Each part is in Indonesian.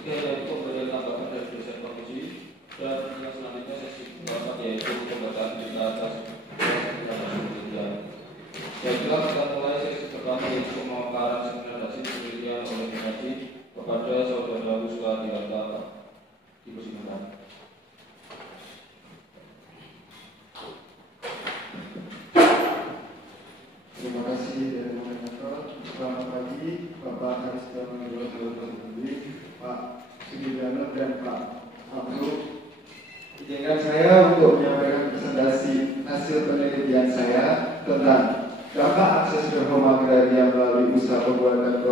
Oke, untuk memberikan tambahan dari dosen Fakulti dan yang selanjutnya sesi keempat yaitu pembacaan berita atas penelitian. Baiklah, kita mulai sesi pertama yaitu pemaparan rekomendasi penelitian oleh Mendagri kepada saudara Ruswa Diwata. Dipersilakan. Terima kasih dari moderator. Selamat pagi, Bapak Haris Pak Sugiyono dan Pak Abdul. Izinkan saya untuk menyampaikan presentasi hasil penelitian saya tentang dampak akses reform agraria melalui usaha pembuatan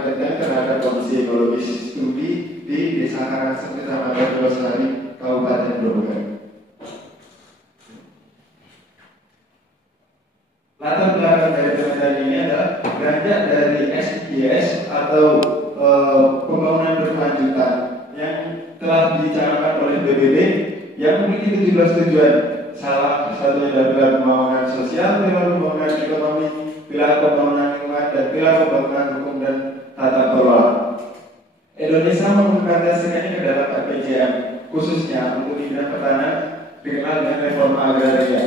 benteng terhadap kondisi ekologis studi di Desa Karangsem, Kecamatan Losari, Kabupaten Grobogan. Latar belakang dari penelitian ini adalah beranjak dari SDGs atau pembangunan berkelanjutan yang telah dicanangkan oleh PBB yang memiliki 17 tujuan. Salah satunya adalah pembangunan sosial, pilar pembangunan ekonomi, pilar pembangunan lingkungan, dan pilar pembangunan hukum dan tata kelola. Indonesia mengimplementasikannya ke dalam RPJM, khususnya untuk bidang pertanian dikenal dengan reforma agraria.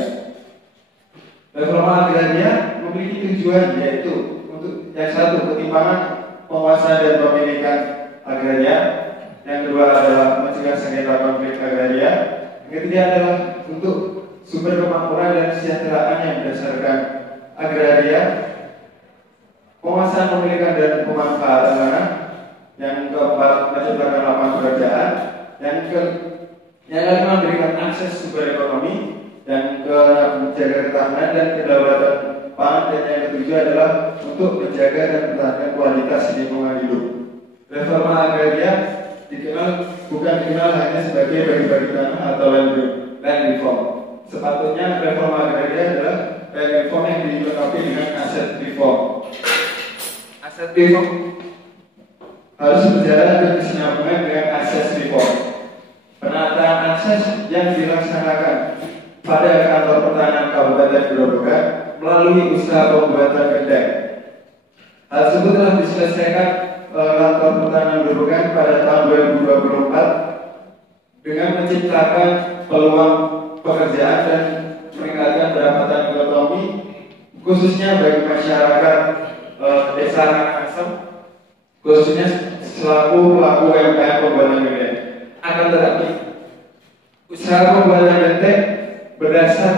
Reforma agraria memiliki tujuan yaitu untuk yang satu, ketimpangan penguasaan dan pemilikan agraria. Yang kedua adalah mencegah sengketa konflik agraria. Yang ketiga adalah untuk sumber kemakmuran dan kesejahteraan yang berdasarkan agraria, penguasaan pemilikan dan pemanfaatan tanah. Yang keempat, menciptakan lapangan pekerjaan. Yang kelima, memberikan akses sumber ekonomi. Yang keenam, menjaga ketahanan dan kedaulatan pangan. Dan yang ketujuh adalah untuk menjaga dan mempertahankan kualitas lingkungan hidup. Reforma agraria bukan dikenal hanya sebagai bagi-bagi tanah atau land reform. Sepatutnya reforma agraria adalah land reform yang dilengkapi dengan aset reform. Aset reform harus berjalan berkesinambungan dengan akses reform. Penataan akses yang dilaksanakan pada kantor pertanian Kabupaten Grobogan melalui usaha pembuatan benteng. Hal tersebut telah diselesaikan kantor pertanian Grobogan pada tahun 2024 dengan menciptakan peluang pekerjaan dan meningkatkan pendapatan ekonomi khususnya bagi masyarakat Desa Karangsem, khususnya selaku pelaku UMKM pembuatan benteng. Akan tetapi usaha pembuatan benteng berdasar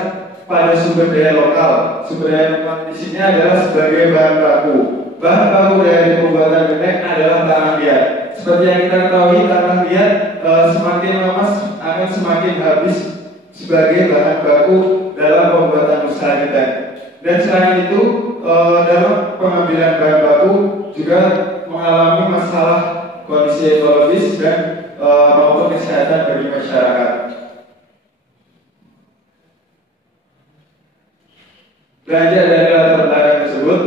pada sumber daya lokal. Sumber daya lokal di sini adalah sebagai bahan baku. Bahan baku dari pembuatan benteng adalah tanah liat. Seperti yang kita ketahui, tanah liat semakin lama akan semakin habis sebagai bahan baku dalam pembuatan usaha benteng. Dan selain itu, dalam pengambilan bahan baku juga mengalami masalah kondisi ekologis dan maupun kesehatan bagi masyarakat. Belajar dari latar belakang tersebut,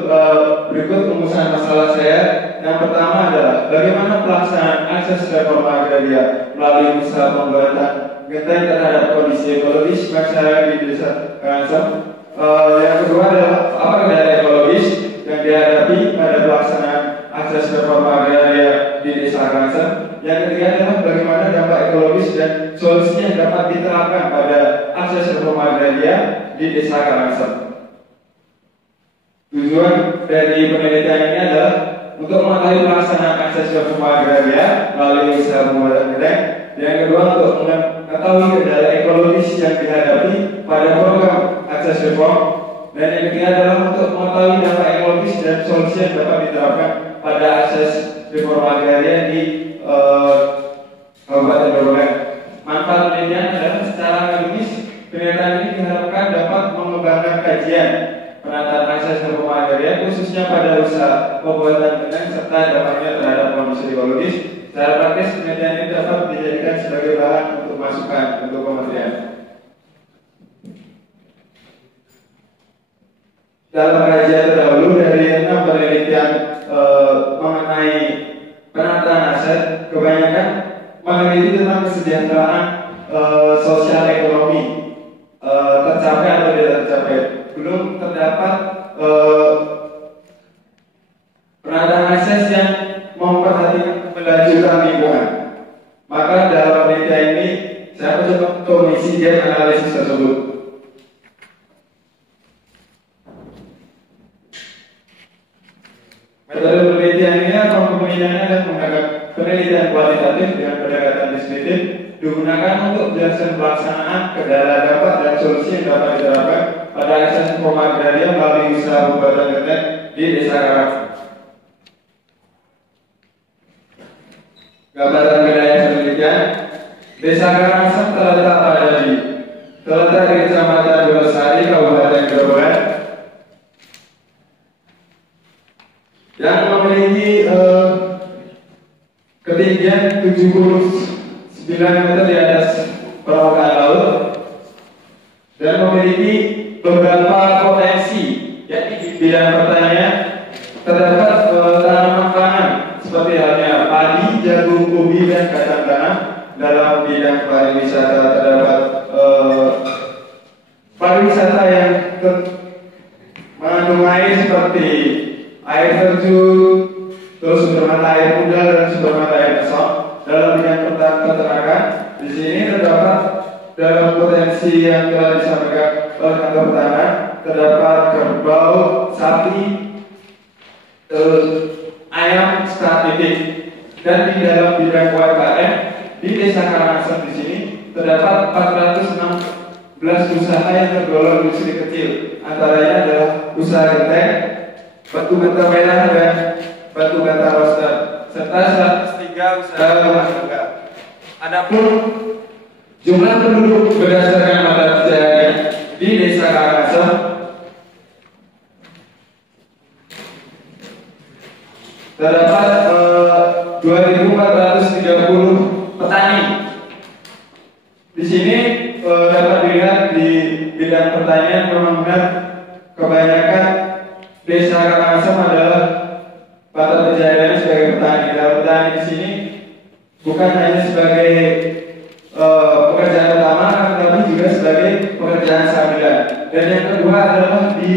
berikut rumusan masalah saya. Yang pertama adalah bagaimana pelaksanaan akses reforma agraria melalui usaha pembuatan benteng terhadap kondisi ekologis masyarakat di Desa Karangsem. Yang kedua adalah apa kendala ekologis yang dihadapi pada pelaksanaan akses reforma agraria di Desa Karangsem. Yang ketiga adalah bagaimana dampak ekologis dan solusinya dapat diterapkan pada akses reforma agraria di Desa Karangsem. Tujuan dari penelitian ini adalah untuk mengetahui pelaksanaan akses reforma agraria melalui usaha pembuatan benteng. Yang kedua, untuk mengetahui kendala ekologis yang dihadapi pada program akses reform. Dan yang ketiga adalah untuk mengetahui dampak ekologis dan solusi yang dapat diterapkan pada akses reforma agraria di Kabupaten Grobogan. Manfaat penelitian adalah secara akademis, penelitian ini diharapkan dapat mengembangkan kajian penataan akses reforma agraria khususnya pada usaha pembuatan benteng serta dampaknya terhadap kondisi ekologis. Secara praktis, penelitian ini dapat dijadikan sebagai bahan untuk masukan untuk kementerian. Dalam kajian terdahulu dari 6 penelitian mengenai penataan aset, kebanyakan meneliti tentang kesejahteraan sosial ekonomi tercapai atau tidak tercapai. Belum terdapat penataan akses yang memperhatikan keberlanjutan lingkungan. Maka dalam penelitian ini saya mencoba untuk mengisi gap analisis tersebut. Metode penelitian ini pembuktiannya dan menggunakan penelitian kualitatif dengan pendekatan deskriptif digunakan untuk menjelaskan pelaksanaan, kendala dampak dan solusi yang dapat diterapkan pada akses reforma agraria melalui usaha pembuatan internet di Desa Karangasem. Gambaran wilayah penelitian. Desa Karangasem terletak di Kecamatan Golosari, Kabupaten Grobogan, yang memiliki ketinggian 79 meter di atas permukaan laut dan memiliki beberapa potensi, yakni di bidang pertanian terdapat tanaman pangan seperti halnya padi, jagung, ubi, dan kacang tanah. Dalam bidang pariwisata terdapat pariwisata yang mengandung air seperti air terjun, terus sumber mata air udara dan sumber mata air mesok. Dalam bidang peternakan, di sini terdapat dalam potensi yang telah disampaikan oleh kantor pertanian terdapat kerbau, sapi, terus ayam, statistik. Dan di dalam bidang UMKM di Desa Karangasem di sini terdapat 416 usaha yang tergolong industri kecil. Antaranya adalah usaha genteng, batu bata merah dan batu bata roster, serta 103 usaha rumah tangga. Adapun jumlah penduduk berdasarkan mata pencaharian di Desa Karangasem terdapat 2.430 petani. Di sini dapat dilihat di bidang pertanian memang benar kebanyakan Desa Karangasem adalah mata pencaharian sebagai petani. Dalam petani di sini bukan hanya sebagai pekerjaan utama, tetapi juga sebagai pekerjaan sambilan. Dan yang kedua adalah di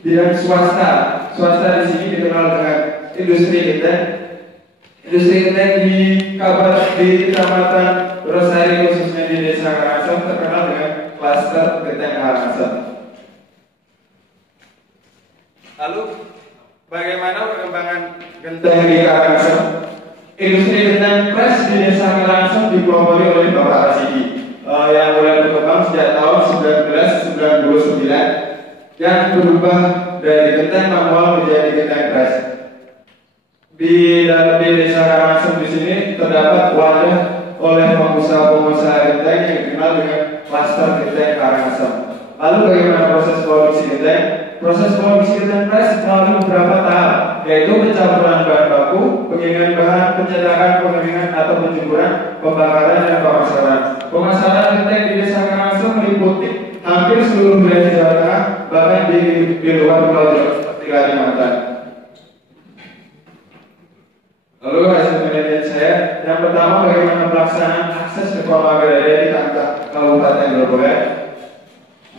bidang swasta. Swasta di sini dikenal dengan industri genteng. Industri genteng di Kecamatan Rosari khususnya di Desa Karangasem terkenal dengan klaster genteng Karangasem. Lalu bagaimana perkembangan genteng di Karangasem? Industri genteng pres di Desa Karangasem dipelopori oleh Bapak Rasidi yang mulai berkembang sejak tahun 1999 yang berubah dari genteng manual menjadi genteng pres. Di Desa Karangasem di sini terdapat wadah oleh pengusaha-pengusaha genteng yang dikenal dengan klaster genteng Karangasem. Lalu bagaimana proses produksi genteng? Proses produksi genteng pres melalui beberapa tahap, yaitu pencampuran bahan baku, penggilingan bahan, pencetakan, pengeringan atau penjemuran, pembakaran dan pemasaran. Pemasaran genteng di Desa Karangasem meliputi hampir seluruh wilayah Jawa Tengah, bahkan di luar Pulau Jawa seperti Kalimantan. Lalu hasil penelitian saya, yang pertama bagaimana pelaksanaan akses reforma agraria di Kabupaten Grobogan.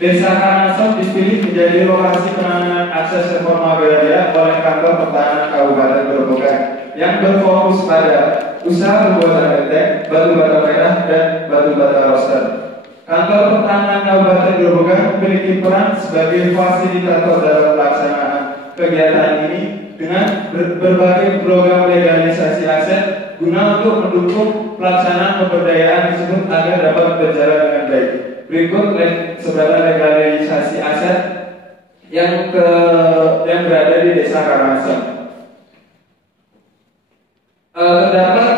Desa Karangasem dipilih menjadi lokasi penanganan akses reforma agraria oleh Kantor Pertanahan Kabupaten Grobogan yang berfokus pada usaha pembuatan genteng, batu bata merah, dan batu bata roster. Kantor Pertanahan Kabupaten Grobogan memiliki peran sebagai fasilitator dalam pelaksanaan kegiatan ini dengan berbagai program legalisasi aset guna untuk mendukung pelaksanaan pemberdayaan tersebut agar dapat berjalan dengan baik. Berikut sebaran legalisasi aset yang berada di Desa Karangasem. Terdapat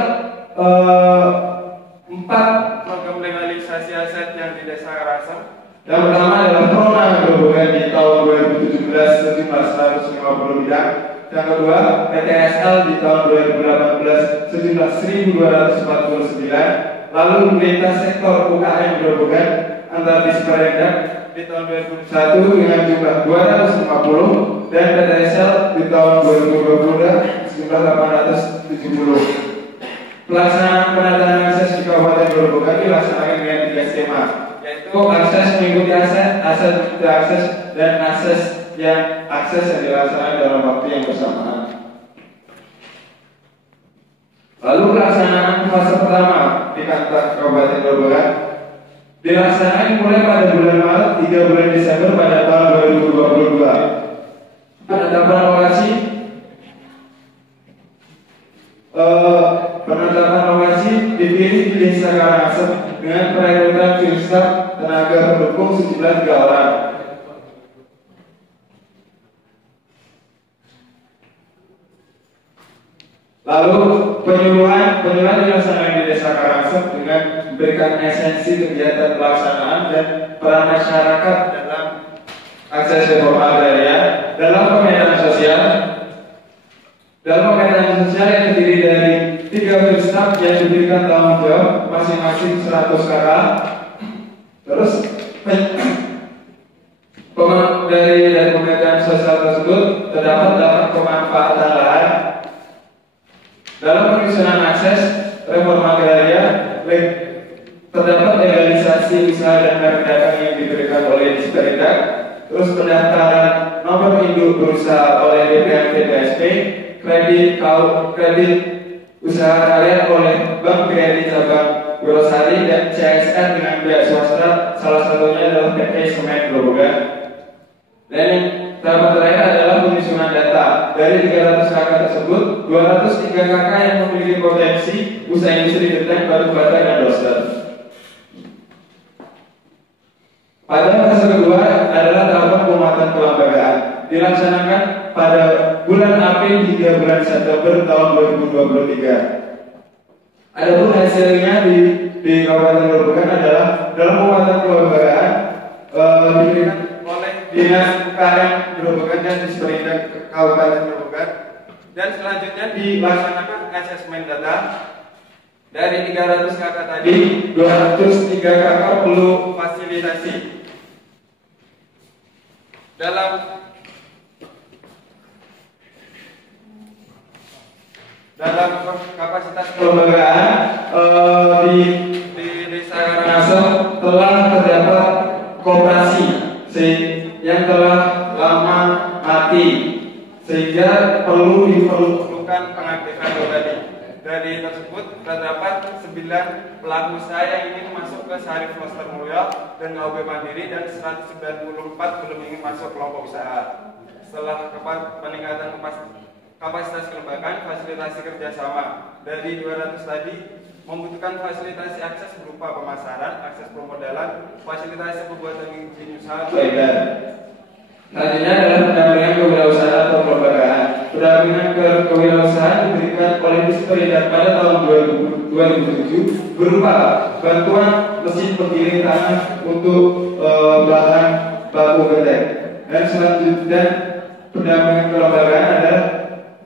4 program legalisasi aset yang di Desa Karangasem. Yang pertama adalah Prona Grobogan di tahun 2017 sejumlah 150 bidang. Yang kedua, PTSL di tahun 2018 sejumlah 1.249. Lalu lintas sektor UKM Grobogan antar Disperendak di tahun 2021 dengan jumlah 250 dan PTSL di tahun 2020 sejumlah 870. Pelaksanaan penataan akses di Kabupaten Grobogan dilaksanakan dengan 3 skema, yaitu akses mengikuti aset, aset mengikuti akses, dan akses yang dilaksanakan dalam waktu yang bersamaan. Lalu pelaksanaan fase pertama di kantor Kabupaten Grobogan dilaksanakan mulai pada bulan Maret hingga bulan Desember pada tahun 2022. Penetapan lokasi dipilih di Desa Karangasem dengan perekrutan filsaf tenaga pendukung sejumlah 3 orang. Lalu penyuluhan dilaksanakan di Desa Karangasem dengan memberikan esensi kegiatan pelaksanaan dan peran masyarakat dalam akses reforma agraria dalam pemetaan sosial. Dalam pemetaan sosial yang terdiri dari 3 filsaf yang diberikan tanggung jawab masing-masing 100 kakak. Terus dari pemetaan sosial tersebut terdapat 8 pemanfaatan lahan. Dalam penyusunan akses reforma agraria terdapat legalisasi usaha dan merek dagang yang diberikan oleh Disperindak. Terus pendaftaran nomor induk berusaha oleh DPRD PSP, kredit usaha kalian oleh Bank BRI cabang Gurosari dan CSR dengan pihak swasta, salah satunya adalah PT Semen Grobogan. Dan yang tahap terakhir adalah penyusunan data. Dari 300 kakak tersebut, 203 kakak yang memiliki potensi usaha industri getek, batu bata, dan doster. Pada fase kedua adalah tahapan penguatan kelembagaan, dilaksanakan pada bulan April hingga bulan September tahun 2023. Adapun hasilnya di Kabupaten Grobogan adalah dalam penguatan kelembagaan diberikan oleh Dinas UKM Grobogan dan Disperindak Kabupaten Grobogan, dan selanjutnya dilaksanakan asesmen data. Dari 300 kakak tadi, 203 kakak perlu fasilitasi dalam kapasitas kelembagaan di Desa Karangasem telah terdapat koperasi yang telah lama mati sehingga diperlukan pengaktifan tadi. Dari tersebut terdapat 9 pelaku usaha yang ingin masuk ke Sarif Kloster Mulyo dan OB Mandiri, dan 194 belum ingin masuk kelompok usaha. Setelah peningkatan kapasitas kelembagaan, fasilitasi kerjasama dari 200 tadi membutuhkan fasilitasi akses berupa pemasaran, akses permodalan, fasilitasi pembuatan izin usaha beredar. Selanjutnya adalah pendampingan kewirausahaan atau kelembagaan. Pendampingan kewirausahaan diberikan oleh Disperindak pada tahun 2007 berupa bantuan mesin penggiling tanah untuk bahan baku getek. Dan selanjutnya pendampingan kelembagaan adalah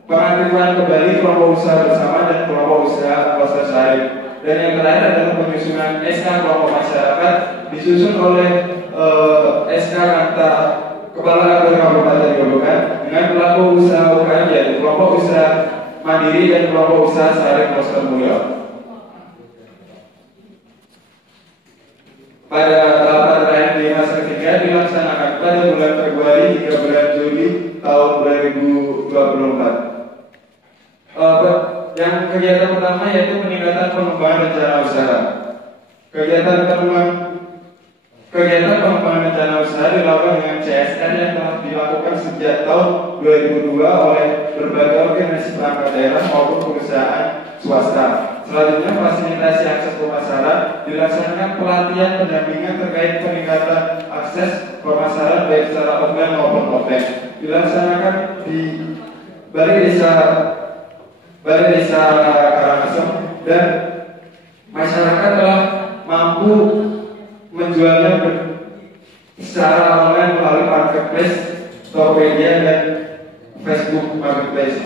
pengaktifan kembali kelompok usaha bersama dan kelompok usaha kluster syarif. Dan yang terakhir adalah penyusunan SK kelompok masyarakat disusun oleh SK Kanta Kepala Kantor Kabupaten Grobogan dengan pelaku usaha UKM yaitu kelompok usaha mandiri dan kelompok usaha Sarif Kloster Mulyo. Pada tahapan terakhir di fase ketiga dilaksanakan pada bulan Februari hingga bulan Juli tahun 2024. Yang kegiatan pertama yaitu peningkatan pengembangan rencana usaha. Kegiatan pengembangan rencana usaha dilakukan dengan CSR yang telah dilakukan sejak tahun 2002 oleh berbagai organisasi perangkat daerah maupun perusahaan swasta. Selanjutnya fasilitasi akses pemasaran, dilaksanakan pelatihan pendampingan terkait peningkatan akses pemasaran baik secara offline maupun offline. Dilaksanakan di Balai Desa Karangasem, dan masyarakat telah mampu menjualnya secara online melalui marketplace, Tokopedia, dan Facebook Marketplace.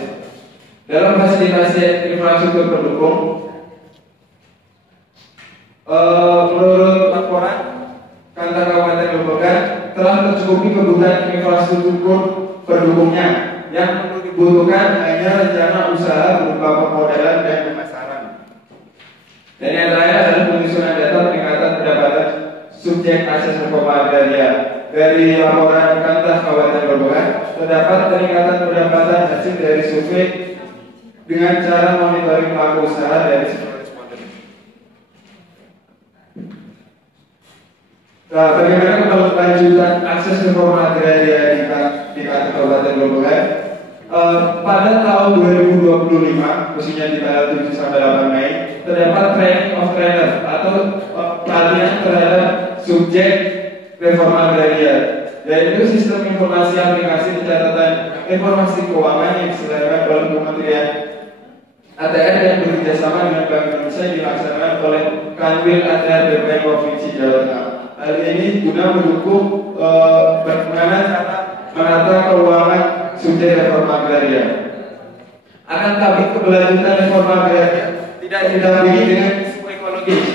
Dalam fasilitasi infrastruktur pendukung, menurut laporan Kantor Kabupaten Grobogan telah tercukupi kebutuhan infrastruktur pendukungnya. Yang perlu dibutuhkan hanya rencana usaha berupa permodalan dan pemasaran. Dan yang terakhir adalah penyusunan data peningkatan pendapatan subjek akses reforma agraria. Dari laporan Kantor Kabupaten Grobogan terdapat peningkatan pendapatan hasil dari survei dengan cara monitoring pelaku usaha dari seluruh responden. Nah, bagaimana kelanjutan akses reforma agraria di Kabupaten Grobogan? Pada tahun 2025, khususnya di tanggal 7 sampai 8 Mei, terdapat training of trainer atau pelatihan terhadap subjek reforma agraria, yaitu sistem informasi aplikasi pencatatan informasi keuangan yang diselenggarakan oleh Kementerian ATR yang bekerjasama dengan Bank Indonesia dilaksanakan oleh Kanwil ATR BPN Provinsi Jawa Tengah. Hal ini guna mendukung bagaimana cara menata keuangan subjek reforma agraria. Akan tapi keberlanjutan reforma agraria tidak didampingi dengan isu ekologis.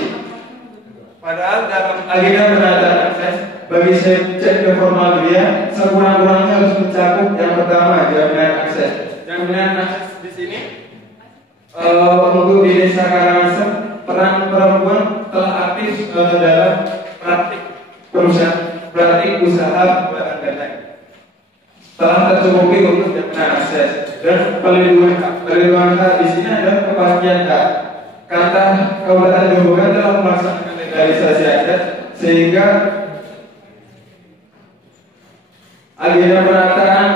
Padahal dalam agenda penata akses bagi subjek reforma agraria sekurang-kurangnya harus mencakup yang pertama jaminan akses. Jaminan akses di sini untuk di Desa Karangasem peran perempuan telah aktif dalam praktik usaha pembuatan genteng. Telah tercukupi untuk jaminan akses dan perlindungan hak di sini adalah kepastian hak. Kata Kabupaten Grobogan telah melaksanakan legalisasi akses sehingga agenda penataan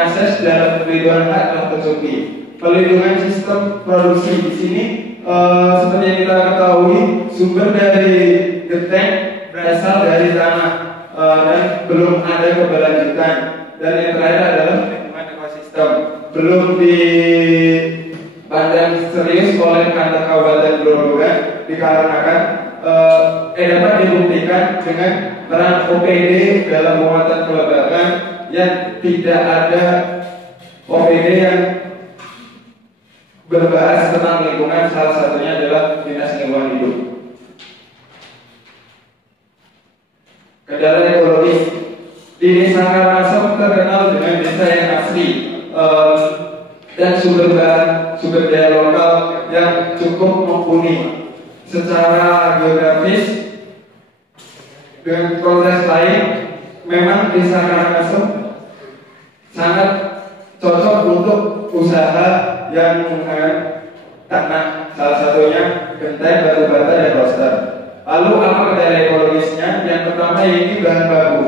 akses dalam perlindungan hak telah tercukupi. Perlindungan sistem produksi di sini seperti yang kita ketahui, sumber dari genteng berasal dari tanah dan belum ada keberlanjutan. Dan yang terakhir adalah perlindungan ekosistem, belum dipandang serius oleh kantor Kabupaten Grobogan dikarenakan dapat dibuktikan dengan peran OPD dalam penguatan kelembagaan yang tidak ada OPD yang berbahas tentang lingkungan, salah satunya adalah Dinas Lingkungan Hidup. Kendala ekologis di Desa Karangasem terkenal dengan desa yang asri dan sumber daya lokal yang cukup mumpuni. Secara geografis dengan konteks lain, memang Desa Karangasem sangat cocok untuk usaha yang menggunakan tanah, salah satunya genteng, batu bata, dan roster. Lalu apa kendala ekologisnya? Yang pertama ini bahan baku.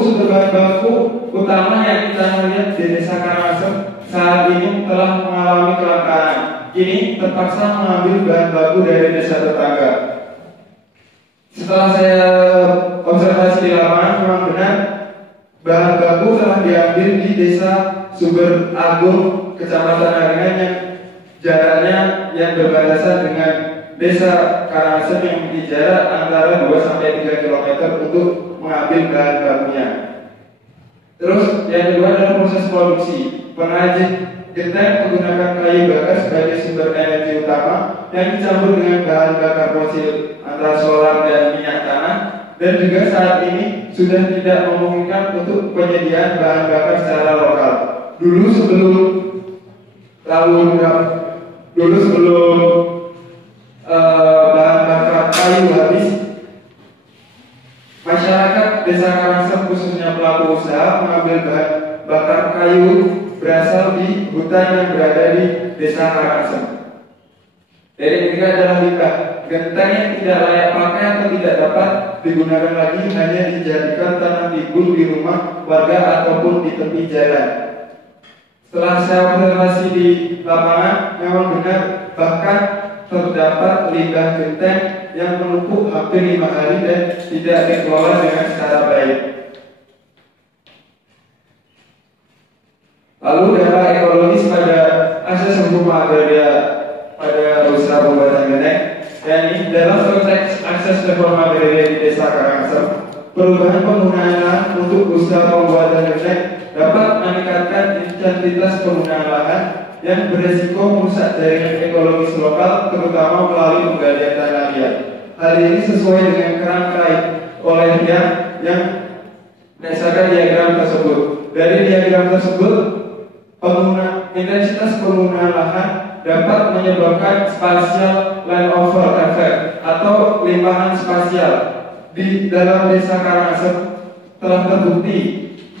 Sumber bahan baku utama yang kita lihat di Desa Karangasem saat ini telah mengalami kelangkaan. Kini terpaksa mengambil bahan baku dari desa tetangga. Setelah saya observasi di lapangan, memang benar bahan baku telah diambil di Desa Sumber Agung, Kecamatan Aringan yang jaraknya yang berbatasan dengan Desa Karangasem yang memiliki jarak antara 2 sampai 3 km untuk mengambil bahan bakunya. Terus yang kedua adalah proses produksi. Pengrajin genteng menggunakan kayu bakar sebagai sumber energi utama yang dicampur dengan bahan bakar fosil antara solar dan minyak tanah, dan juga saat ini sudah tidak memungkinkan untuk penyediaan bahan bakar secara lokal. Dulu sebelum bahan bakar kayu habis, masyarakat Desa Karangasem khususnya pelaku usaha mengambil bahan bakar kayu berasal di hutan yang berada di Desa Karangasem. Dari ketiga adalah limbah. Genteng yang tidak layak pakai atau tidak dapat digunakan lagi hanya dijadikan tanah timbul di rumah warga ataupun di tepi jalan. Setelah saya observasi di lapangan, memang benar bahkan terdapat limbah genteng yang menumpuk hampir 5 hari dan tidak dikelola dengan secara baik. Lalu dampak ekologis pada akses rumah agraria pada usaha pembuatan genteng, yakni dalam konteks akses reforma agraria di Desa Karangasem, perubahan penggunaan lahan untuk usaha pembuatan genteng dapat meningkatkan intensitas penggunaan lahan yang beresiko merusak jaringan ekologis lokal, terutama melalui penggalian tanah liat. Hal ini sesuai dengan kerangka oleh yang berdasarkan diagram tersebut. Dari diagram tersebut, intensitas penggunaan lahan dapat menyebabkan spatial landover effect atau limpahan spasial. Di dalam Desa Karangasem telah terbukti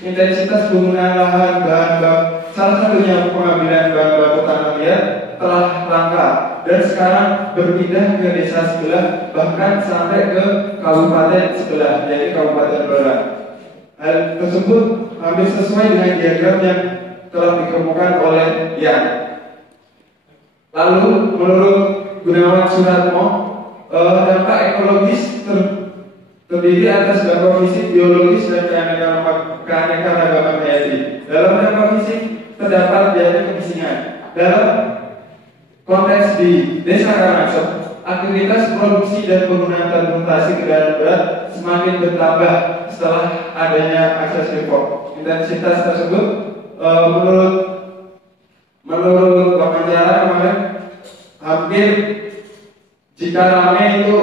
intensitas penggunaan lahan bahan baku, salah satunya pengambilan bahan baku tanah liat telah langka dan sekarang berpindah ke desa sebelah, bahkan sampai ke kabupaten sebelah, yaitu Kabupaten Blora. Hal tersebut hampir sesuai dengan diagram yang telah dikemukakan oleh Yan. Lalu menurut Gunawan Suratmo, dampak ekologis terdiri atas dampak fisik, biologis, dan keanekaragaman hayati. Dalam dampak fisik terdapat biaya kemisingan. Dalam konteks di Desa Karangasem, aktivitas produksi dan penggunaan transportasi kendaraan berat semakin bertambah setelah adanya akses reform. Intensitas tersebut menurut wawancara kemarin hampir jika ramai itu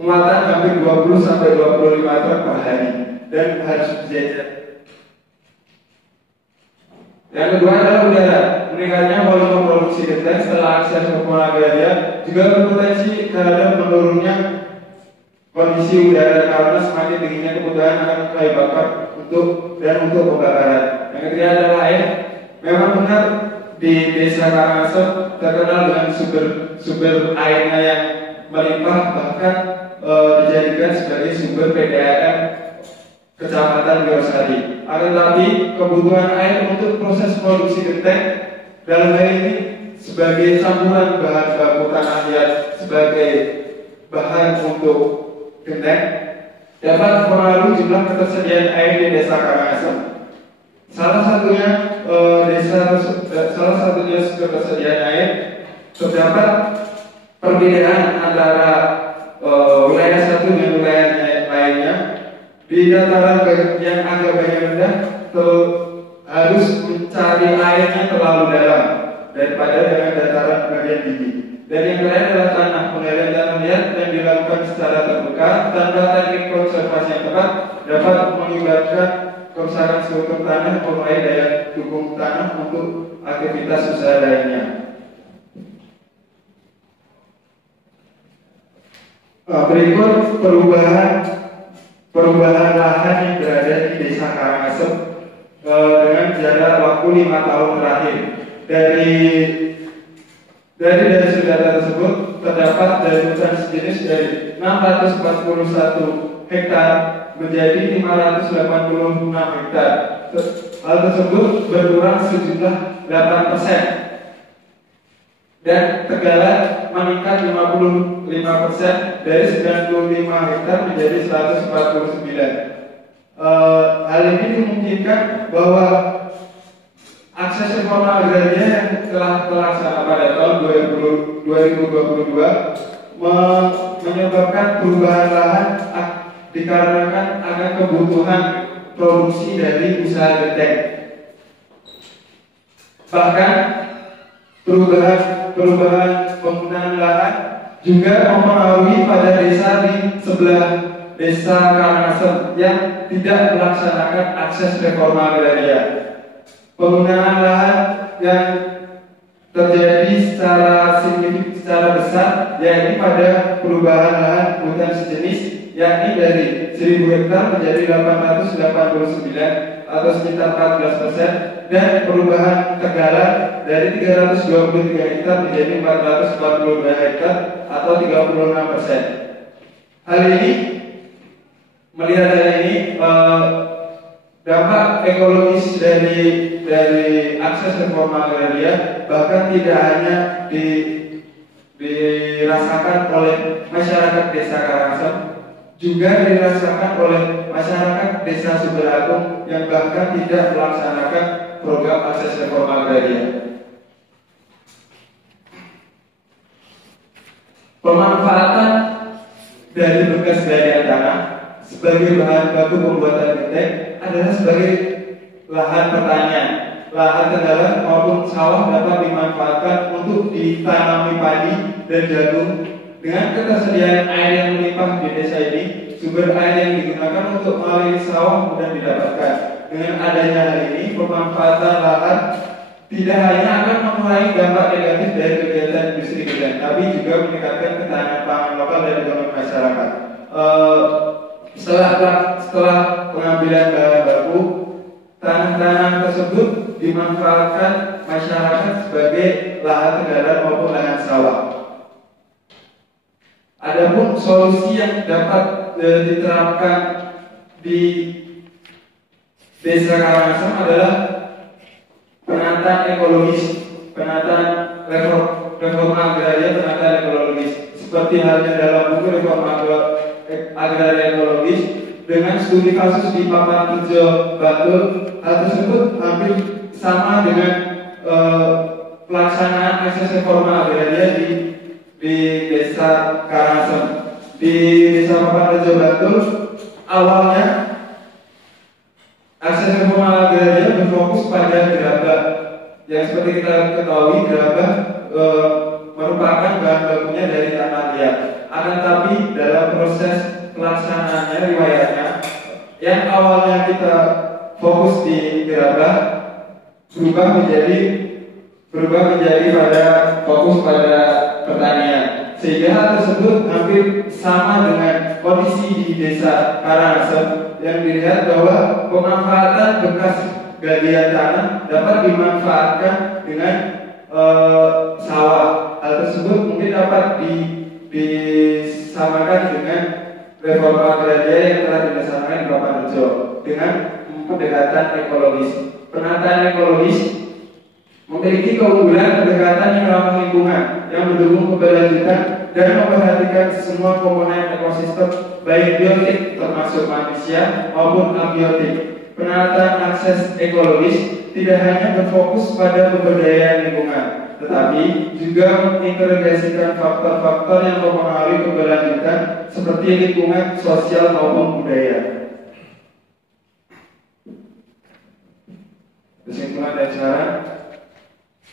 muatan hampir 20 sampai 25 ton per hari dan harus berjajar. Yang kedua adalah udara. Meningkatnya volume produksi genteng setelah akses reform agraria juga berpotensi terhadap menurunnya kondisi udara karena semakin tingginya kebutuhan akan kayu bakar untuk pembakaran. Yang ketiga adalah air. Memang benar di Desa Karangasem terkenal dengan sumber airnya yang melimpah, bahkan dijadikan sebagai sumber PDAM Kecamatan Wiosari. Akan tetapi kebutuhan air untuk proses produksi genteng dalam hal ini sebagai campuran bahan baku tanah liat sebagai bahan untuk genteng dapat mempengaruhi jumlah ketersediaan air di Desa Karangasem. Salah satunya ketersediaan air terdapat perbedaan antara wilayah satu dengan wilayah lainnya. Di dataran yang agak banyak rendah harus mencari airnya terlalu dalam daripada dengan dataran bagian tinggi. Dan yang terakhir adalah tanah. Penggalian tanah liat yang dilakukan secara terbuka tanpa teknik konservasi yang tepat dapat mengakibatkan kerusakan struktur tanah, mengurangi daya dukung tanah untuk aktivitas usaha lainnya. Berikut perubahan lahan yang berada di Desa Karangasem dengan jarak waktu 5 tahun terakhir. Dari data tersebut terdapat dari hutan sejenis dari 641 hektar menjadi 586 hektar. Hal tersebut berkurang sejumlah 8%. Dan Tegalan meningkat 55% dari 95 hektar menjadi 149. Hal ini dimungkinkan bahwa akses reforma agraria yang telah terlaksana pada tahun 2022 menyebabkan perubahan lahan dikarenakan akan kebutuhan produksi dari usaha genteng. Bahkan perubahan penggunaan lahan juga mempengaruhi pada desa di sebelah Desa Karangasem yang tidak melaksanakan akses reforma agraria. Penggunaan lahan yang terjadi secara besar yakni pada perubahan lahan hutan sejenis yakni dari 1000 hektar menjadi 889 atau sekitar 14%, dan perubahan Tegalan dari 323 hektar menjadi 442 hektar atau 36%. Melihat hal ini, dampak ekologis dari akses reforma agraria bahkan tidak hanya dirasakan oleh masyarakat Desa Karangasem, juga dirasakan oleh masyarakat Desa Sumber yang bahkan tidak melaksanakan program akses reforma agraria. Pemanfaatan dari bekas galian tanah sebagai bahan baku pembuatan genteng adalah sebagai lahan pertanian. Lahan Tegalan maupun sawah dapat dimanfaatkan untuk ditanami padi dan jagung. Dengan ketersediaan air yang melimpah di desa ini, sumber air yang digunakan untuk mengairi sawah mudah didapatkan. Dengan adanya hal ini, pemanfaatan lahan tidak hanya akan mengurangi dampak negatif dari kegiatan industri genteng, tapi juga meningkatkan ketahanan pangan lokal dan ekonomi masyarakat. Setelah pengambilan bahan baku, tanah-tanah tersebut dimanfaatkan masyarakat sebagai lahan kendaraan maupun lahan sawah. Adapun solusi yang dapat diterapkan di Desa Karangasem adalah penataan ekologis, penataan reforma agraria, penataan ekologis. Seperti halnya dalam buku reforma agraria ekologis, dengan studi kasus di Papan Rejo Bantul, hal tersebut hampir sama dengan pelaksanaan akses reforma agraria di Desa Karangasem. Di Desa Papan Rejo Bantul, awalnya akses reforma agraria berfokus pada gerabah, yang seperti kita ketahui gerabah merupakan bahan bakunya dari tanah liat. Akan tapi dalam proses pelaksanaannya, riwayatnya, yang awalnya kita fokus di gerabah berubah menjadi pada fokus pada pertanian, sehingga hal tersebut hampir sama dengan kondisi di Desa Karangasem, yang dilihat bahwa pemanfaatan bekas galian tanah dapat dimanfaatkan dengan sawah. Hal tersebut mungkin dapat disamakan dengan reforma agraria yang telah dilaksanakan di Papan Rejo dengan pendekatan ekologis. Penataan ekologis memiliki keunggulan pendekatan yang ramah lingkungan, yang mendukung keberlanjutan dan memperhatikan semua komponen ekosistem, baik biotik termasuk manusia maupun abiotik. Penataan akses ekologis tidak hanya berfokus pada pemberdayaan lingkungan, tetapi juga mengintegrasikan faktor-faktor yang mempengaruhi keberlanjutan seperti lingkungan, sosial maupun budaya. Kesimpulan dan saran.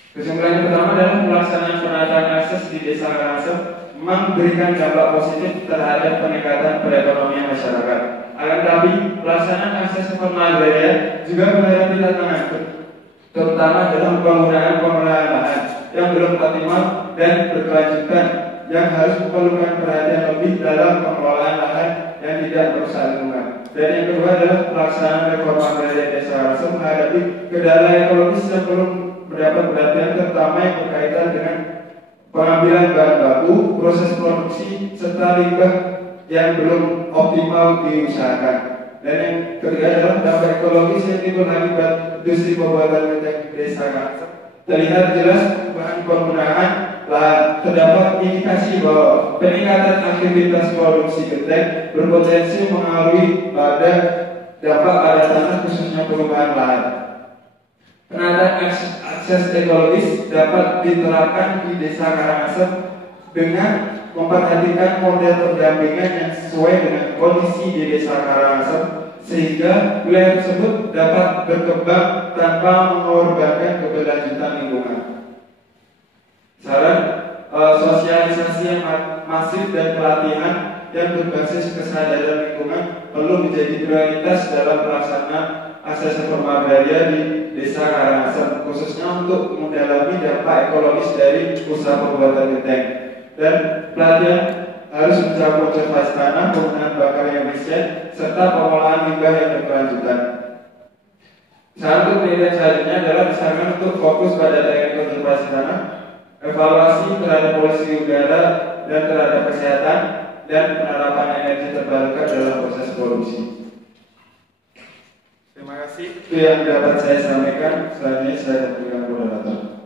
Kesimpulan yang pertama adalah pelaksanaan penataan akses di Desa Karangasem memberikan dampak positif terhadap peningkatan perekonomian masyarakat. Akan tetapi, pelaksanaan akses reforma agraria juga menghadapi tantangan, terutama dalam penggunaan pengelolaan lahan yang belum optimal dan berkelanjutan, yang harus memerlukan perhatian lebih dalam pengelolaan lahan yang tidak merusak lingkungan. Dan yang kedua adalah pelaksanaan reforma agraria Desa Karangasem menghadapi kendala ekologis yang belum mendapat perhatian, terutama yang berkaitan dengan pengambilan bahan baku, proses produksi, serta limbah yang belum optimal diusahakan. Dan yang ketiga adalah dampak ekologis yang timbul akibat industri pembuatan ketek Desa Karangasem. Terlihat jelas perubahan penggunaan lahan. Terdapat indikasi bahwa peningkatan aktivitas produksi ketek berpotensi mengaruhi pada dampak pada tanah, khususnya perubahan lahan. Penataan akses ekologis dapat diterapkan di Desa Karangasem dengan memperhatikan model pendampingan yang sesuai dengan kondisi di Desa Karangasem, sehingga wilayah tersebut dapat berkembang tanpa mengorbankan keberlanjutan lingkungan. Saran, sosialisasi yang masif dan pelatihan yang berbasis kesadaran lingkungan perlu menjadi prioritas dalam pelaksanaan akses reforma agraria di Desa Karangasem, khususnya untuk mendalami dampak ekologis dari usaha pembuatan ketek. Dan pelatihan harus mencakup konservasi tanah, penggunaan bakar yang efisien, serta pengolahan limbah yang berkelanjutan. Satu penelitian selanjutnya adalah misalkan untuk fokus pada teknik konservasi tanah, evaluasi terhadap polusi udara dan terhadap kesehatan, dan penerapan energi terbarukan dalam proses produksi. Terima kasih. Itu yang dapat saya sampaikan. Selanjutnya saya berikan moderator.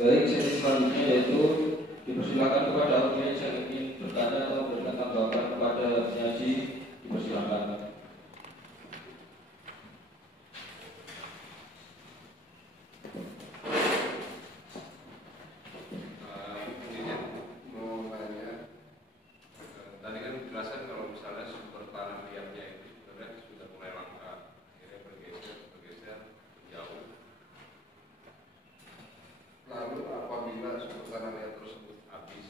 Baik, sesi selanjutnya yaitu dipersilakan kepada audiens yang ingin bertanya atau memberikan tanggapan kepada penyaji, dipersilakan. Tadi kan dijelaskan kalau misalnya sumber tanah liatnya itu sebenarnya sudah mulai langka, akhirnya bergeser jauh. Lalu apabila sumber tanah liat tersebut habis,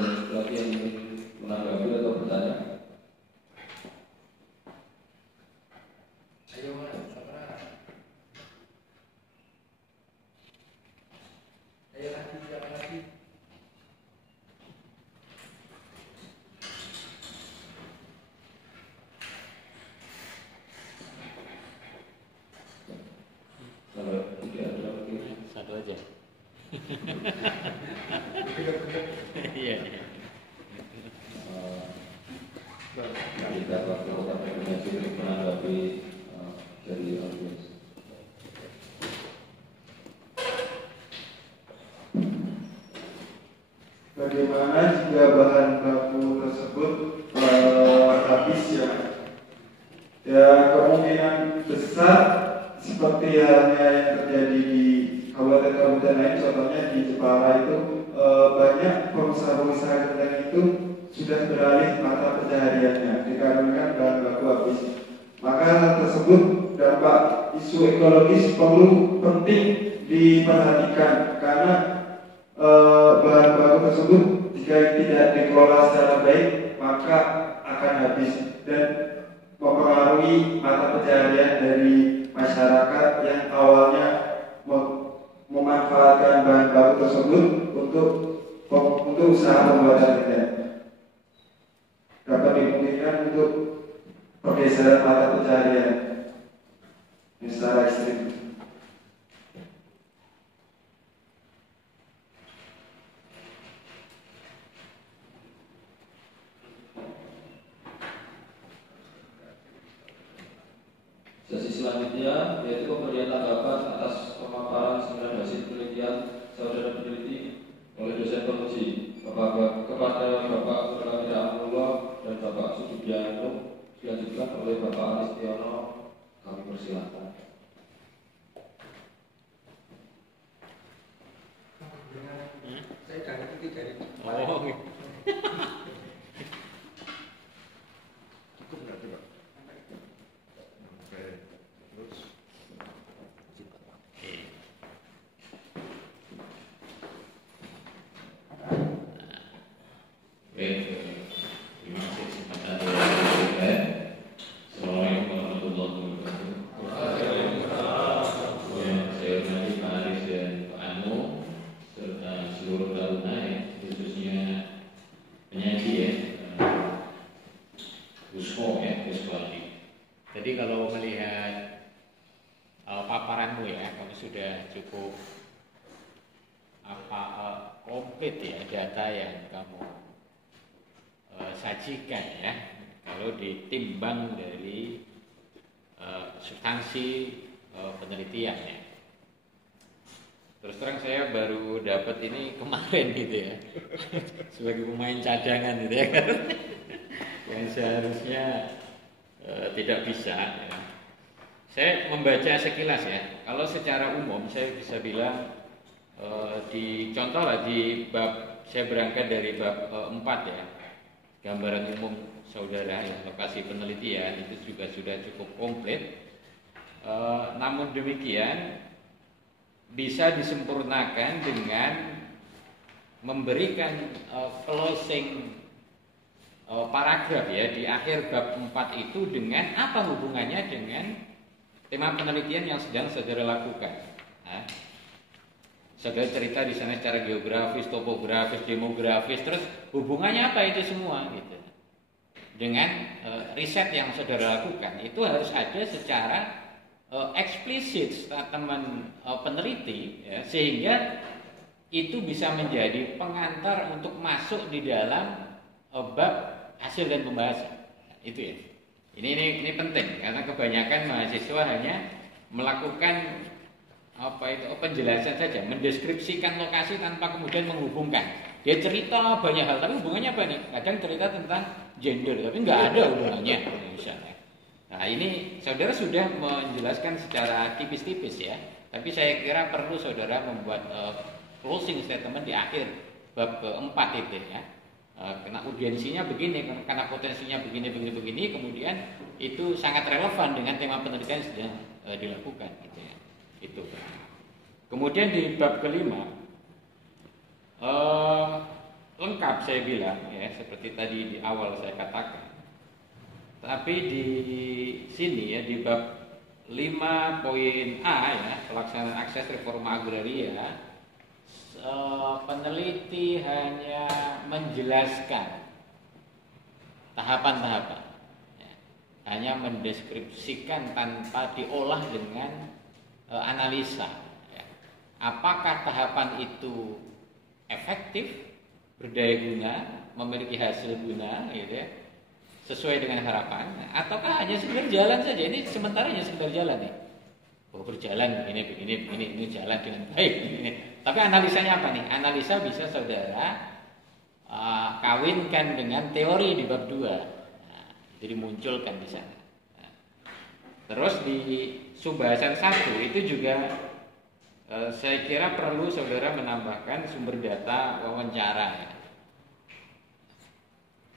lagi yang ingin menanggapi atau bertanya? Ayo Mas, sabar. Ayo lagi, siapa lagi? Kalau tidak ada lagi, Satu aja. Iya. kita waktu koordinasi untuk menanggapi dari audiens. Bagaimana jika bahan baku tersebut habis ya? Ya kemungkinan besar seperti halnya yang terjadi di kabupaten-kabupaten lain, contohnya di Jepara itu banyak pengusaha-pengusaha kentang itu sudah beralih mata pencahariannya dikarenakan bahan baku habis. Maka hal tersebut dampak isu ekologis perlu penting diperhatikan karena bahan baku tersebut jika tidak dikelola secara baik maka akan habis dan mempengaruhi mata pencaharian dari masyarakat yang awalnya memanfaatkan bahan baku tersebut untuk usaha pembuatan kentang. Dapat dimungkinkan untuk pergeseran mata pencaharian secara ekstrim. Sesi selanjutnya yaitu pemberian tanggapan atas pemaparan 9 hasil penelitian saudara peneliti oleh dosen penguji kepada Bapak Saudara Amrullah dan Bapak Sugibiano, dilanjutkan oleh Bapak Aristiono. Kami persilakan. Saya udah ngerti dari Oh, Cukup nggak coba? Oke, terus terima kasih kesempatan dari Assalamualaikum warahmatullahi wabarakatuh. Yang saya hormati Pak Aris dan Pak Anu serta seluruh taruna ya, khususnya penyaji ya, Gusmo ya, Guswaldi. Tadi kalau melihat paparanmu ya, kamu sudah cukup komplit ya data yang kamu sajikan ya. Kalau ditimbang dari substansi penelitian ya. Terus terang saya baru dapat ini kemarin gitu ya, sebagai pemain cadangan gitu ya, yang seharusnya tidak bisa. Ya. Saya membaca sekilas ya. Kalau secara umum saya bisa bilang contohlah di bab, saya berangkat dari bab 4 ya, gambaran umum saudara ya, lokasi penelitian itu juga sudah cukup komplit. Namun demikian bisa disempurnakan dengan memberikan closing paragraf ya di akhir bab 4 itu dengan apa hubungannya dengan tema penelitian yang sedang saudara lakukan. Nah, saudara cerita di sana secara geografis, topografis, demografis, terus hubungannya apa itu semua gitu. Dengan riset yang saudara lakukan itu harus ada secara eksplisit teman peneliti ya, sehingga itu bisa menjadi pengantar untuk masuk di dalam bab hasil dan pembahasan. Itu ya. Ini penting karena kebanyakan mahasiswa hanya melakukan penjelasan saja, mendeskripsikan lokasi tanpa kemudian menghubungkan. Dia cerita banyak hal, tapi hubungannya apa nih? Kadang cerita tentang gender, tapi nggak ada hubungannya misalnya. Nah ini saudara sudah menjelaskan secara tipis-tipis ya, tapi saya kira perlu saudara membuat closing statement di akhir bab keempat itu ya. Karena audiensinya begini, karena potensinya begini, kemudian itu sangat relevan dengan tema penelitian yang sedang dilakukan gitu ya. Itu. Kemudian di bab kelima lengkap saya bilang ya, seperti tadi di awal saya katakan. Tapi di sini ya di bab 5.a ya, pelaksanaan akses reforma agraria, peneliti hanya menjelaskan tahapan-tahapan, ya, hanya mendeskripsikan tanpa diolah dengan analisa. Ya. Apakah tahapan itu efektif, berdaya guna, memiliki hasil guna, gitu ya, sesuai dengan harapan, ataukah hanya sekedar jalan saja? Ini sementara hanya sekedar jalan nih. Berjalan begini jalan dengan baik. Begini. Tapi analisanya apa nih? Analisa bisa saudara kawinkan dengan teori di bab 2. Nah, jadi munculkan di sana. Nah, terus di subbahasan 1 itu juga saya kira perlu saudara menambahkan sumber data wawancara ya.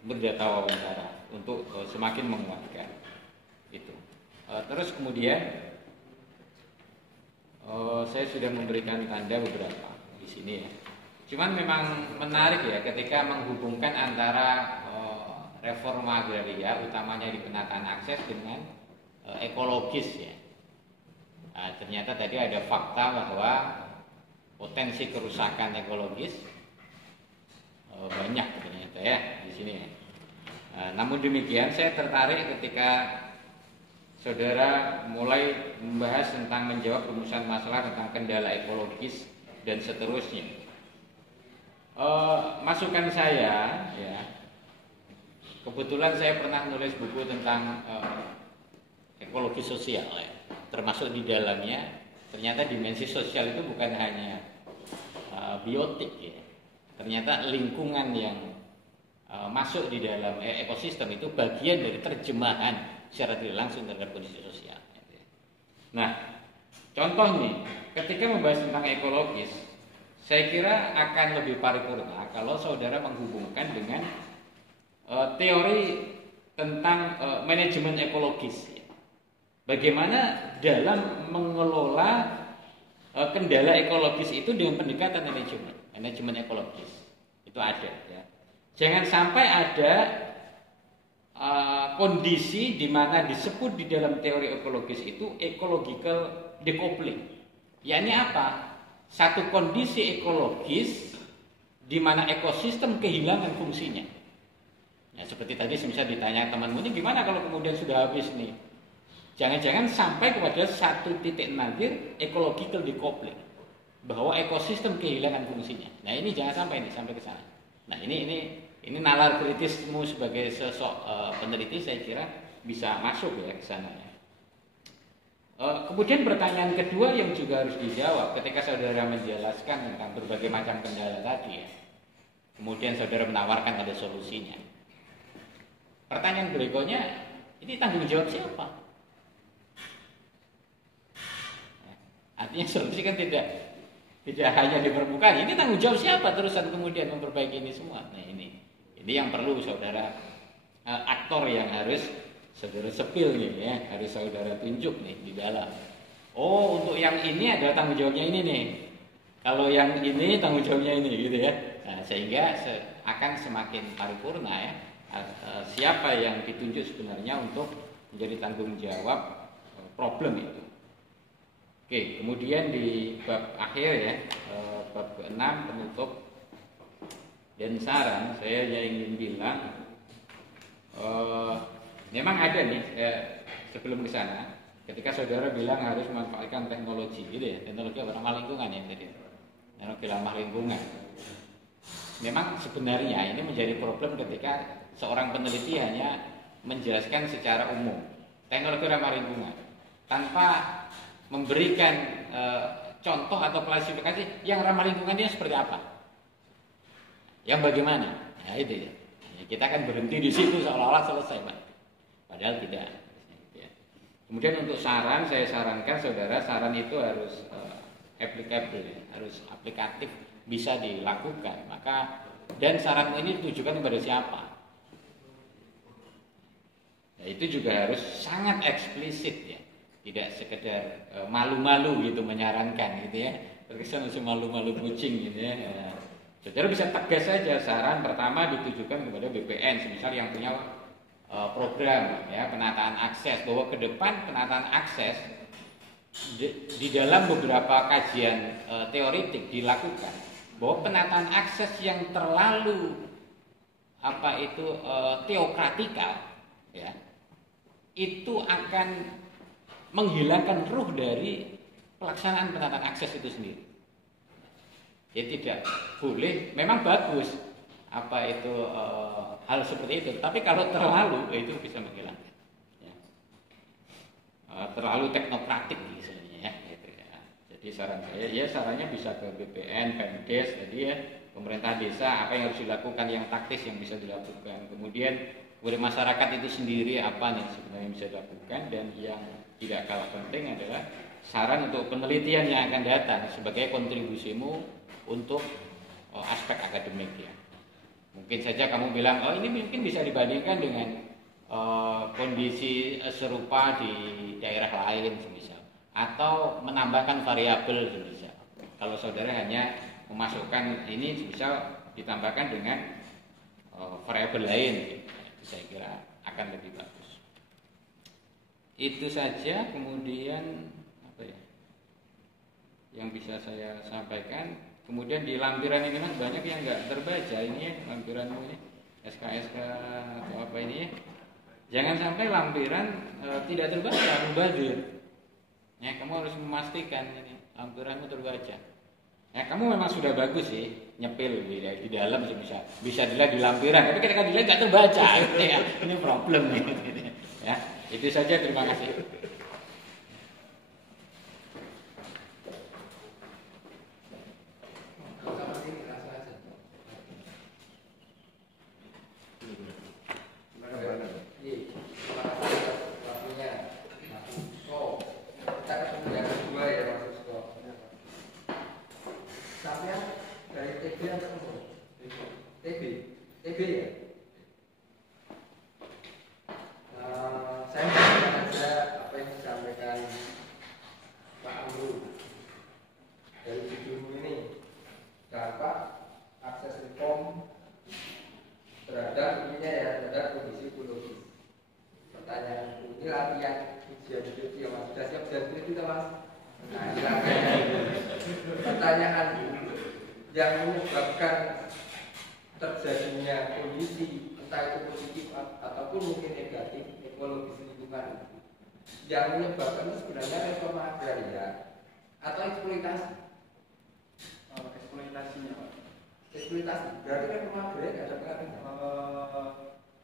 Sumber data wawancara untuk semakin menguatkan itu. Terus kemudian saya sudah memberikan tanda beberapa di sini ya. Cuman memang menarik ya ketika menghubungkan antara reforma agraria utamanya di penataan akses dengan ekologis ya. Nah, ternyata tadi ada fakta bahwa potensi kerusakan ekologis banyak ternyata ya di sini ya. Namun demikian saya tertarik ketika saudara mulai membahas tentang menjawab rumusan masalah tentang kendala ekologis dan seterusnya. Masukan saya ya, kebetulan saya pernah nulis buku tentang ekologi sosial ya, termasuk di dalamnya ternyata dimensi sosial itu bukan hanya biotik ya, ternyata lingkungan yang masuk di dalam ekosistem itu bagian dari terjemahan secara tidak langsung terhadap kondisi sosial. Nah, contoh nih, ketika membahas tentang ekologis, saya kira akan lebih paripurna kalau saudara menghubungkan dengan teori tentang manajemen ekologis. Bagaimana dalam mengelola kendala ekologis itu dengan pendekatan manajemen ekologis itu ada. Ya. Jangan sampai ada kondisi di mana disebut di dalam teori ekologis itu ecological decoupling. Yakni apa? Satu kondisi ekologis di mana ekosistem kehilangan fungsinya. Ya, seperti tadi misalnya ditanya temanmu ini gimana kalau kemudian sudah habis nih? Jangan-jangan sampai kepada satu titik nadir ecological decoupling, bahwa ekosistem kehilangan fungsinya. Nah ini jangan sampai ke sana. Nah ini nalar kritismu sebagai sosok peneliti saya kira bisa masuk ya ke sana ya. Kemudian pertanyaan kedua yang juga harus dijawab ketika saudara menjelaskan tentang berbagai macam kendala tadi ya. Kemudian saudara menawarkan ada solusinya. Pertanyaan berikutnya, ini tanggung jawab siapa? Artinya solusi kan tidak hanya di permukaan. Ini tanggung jawab siapa terusan kemudian memperbaiki ini semua? Nah ini yang perlu saudara aktor yang harus saudara sepil nih ya, harus saudara tunjuk nih di dalam. Oh untuk yang ini adalah tanggung jawabnya ini nih. Kalau yang ini tanggung jawabnya ini gitu ya. Nah, sehingga akan semakin paripurna ya. Siapa yang ditunjuk sebenarnya untuk menjadi tanggung jawab problem itu. Oke, kemudian di bab akhir ya, bab ke-6 penutup dan saran, saya ingin bilang memang ada nih sebelum ke sana, ketika saudara bilang harus memanfaatkan teknologi gitu ya, teknologi ramah lingkungan ya tadi, teknologi ramah lingkungan. Memang sebenarnya ini menjadi problem ketika seorang peneliti hanya menjelaskan secara umum teknologi ramah lingkungan tanpa memberikan contoh atau klasifikasi yang ramah lingkungannya seperti apa, yang bagaimana. Nah itu ya. Kita akan berhenti di situ seolah-olah selesai, Pak. Padahal tidak. Kemudian untuk saran, saya sarankan saudara, saran itu harus applicable, harus aplikatif, bisa dilakukan. Maka dan saran ini ditujukan kepada siapa? Nah, itu juga harus sangat eksplisit ya. Tidak sekedar malu-malu gitu menyarankan gitu ya. Terkesan masih malu-malu kucing gitu ya. Saudara bisa tegas saja saran pertama ditujukan kepada BPN, semisal yang punya program ya penataan akses, bahwa ke depan penataan akses di dalam beberapa kajian teoritik dilakukan bahwa penataan akses yang terlalu teokratikal ya itu akan menghilangkan ruh dari pelaksanaan penataan akses itu sendiri. Ya tidak boleh, memang bagus hal seperti itu, tapi kalau terlalu itu bisa menghilangkan ya. Terlalu teknokratik misalnya ya, gitu ya. Jadi saran saya ya sarannya bisa ke BPN, Pemdes tadi ya, pemerintah desa apa yang harus dilakukan, yang taktis yang bisa dilakukan, kemudian kepada masyarakat itu sendiri apa nih sebenarnya yang bisa dilakukan, dan yang tidak kalah penting adalah saran untuk penelitian yang akan datang sebagai kontribusimu untuk aspek akademik ya. Mungkin saja kamu bilang, oh ini mungkin bisa dibandingkan dengan kondisi serupa di daerah lain semisal, atau menambahkan variabel semisal. Kalau saudara hanya memasukkan ini semisal ditambahkan dengan variabel lain, saya kira akan lebih bagus. Itu saja. Kemudian apa ya yang bisa saya sampaikan. Kemudian di lampiran ini Mas banyak yang nggak terbaca ini ya, lampiranmu ini SKSK atau apa ini ya. Jangan sampai lampiran tidak terbaca, mubazir. Ya, kamu harus memastikan ini lampiranmu terbaca. Ya, kamu memang sudah bagus sih nyepil di dalam bisa dilihat di lampiran, tapi ketika dilihat nggak terbaca, ya, ini problem nih. Ya, itu saja, terima kasih. Yang menyebabkan terjadinya kondisi entah itu positif ataupun mungkin negatif ekologis lingkungan, yang menyebabkan itu sebenarnya reforma agraria atau eksploitasi. Eksploitasinya Pak. Eksploitasi berarti reforma agraria nggak ada pengaruhnya.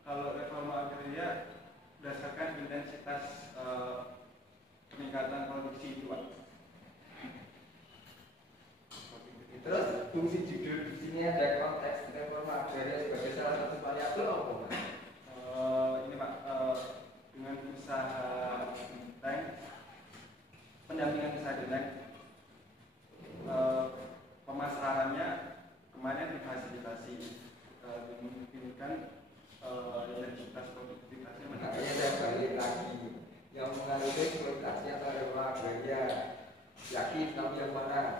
Kalau reforma agraria berdasarkan intensitas peningkatan produksi itu Pak. Terus fungsi judul di sini ada konteks reforma agraria sebagai salah satu variabel apa? Ini Pak, dengan usaha tank, pendampingan usaha tank, pemasarannya kemarin difasilitasi, dimungkinkan intensitas produktivitasnya meningkat. Makanya saya balik lagi, yang mengalami eksploitasi atau reforma agraria, yakin tahu yang mana?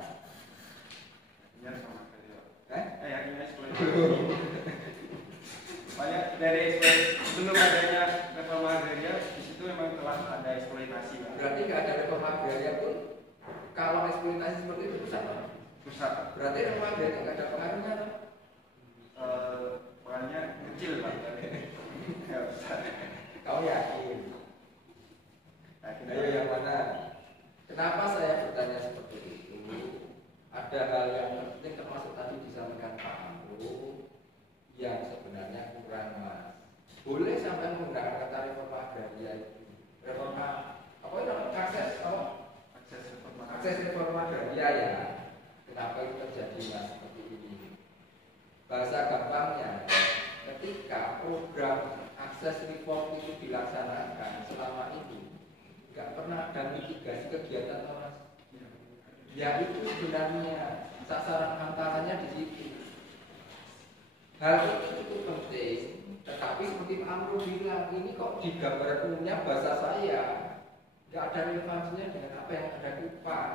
Reforma agraria. Yang eksploitasi. Banyak dari eksploitasi sebelum adanya reforma agraria di situ memang telah ada eksploitasi. Pak. Berarti nggak ada reforma agraria pun kalau eksploitasi seperti itu pusat. Pusat. Berarti reforma agraria nggak ada pengaruhnya. Pengaruhnya kecil Pak. Ya besar. Kau yakin? Ayo yang mana? Kenapa saya bertanya seperti itu? Ada hal yang penting termasuk tadi disampaikan Pak Amro yang sebenarnya kurang Mas. Boleh sampai menggunakan kata reforma agraria itu. Reforma apa itu akses reforma agraria ya. Kenapa itu terjadi Mas seperti ini? Bahasa gampangnya, ketika program akses reform itu dilaksanakan selama ini, nggak pernah ada mitigasi kegiatan Mas. Ya itu sebenarnya sasaran hantarannya di situ. Hal itu cukup penting, tetapi seperti Pak Amro bilang, ini kok di gambar umumnya bahasa saya nggak ada relevansinya dengan apa yang ada di PAS.